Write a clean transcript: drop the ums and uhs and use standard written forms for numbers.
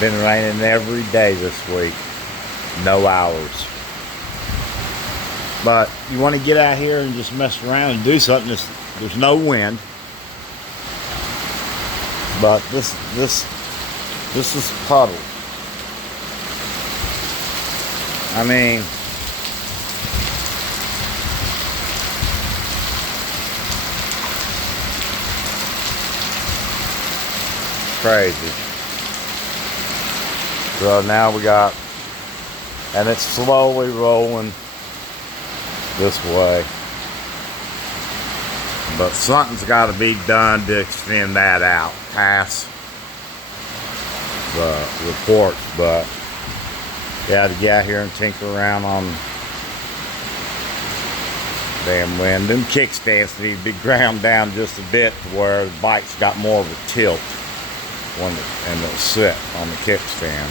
Been raining every day this week. No hours. But you want to get out here and just mess around and do something. There's no wind. But this is puddle. I mean, crazy. So now we got, and it's slowly rolling this way. But something's got to be done to extend that out past the reports. But yeah, to get out here and tinker around on damn wind. Them kickstands need to be ground down just a bit to where the bike's got more of a tilt when and it'll sit on the kickstand.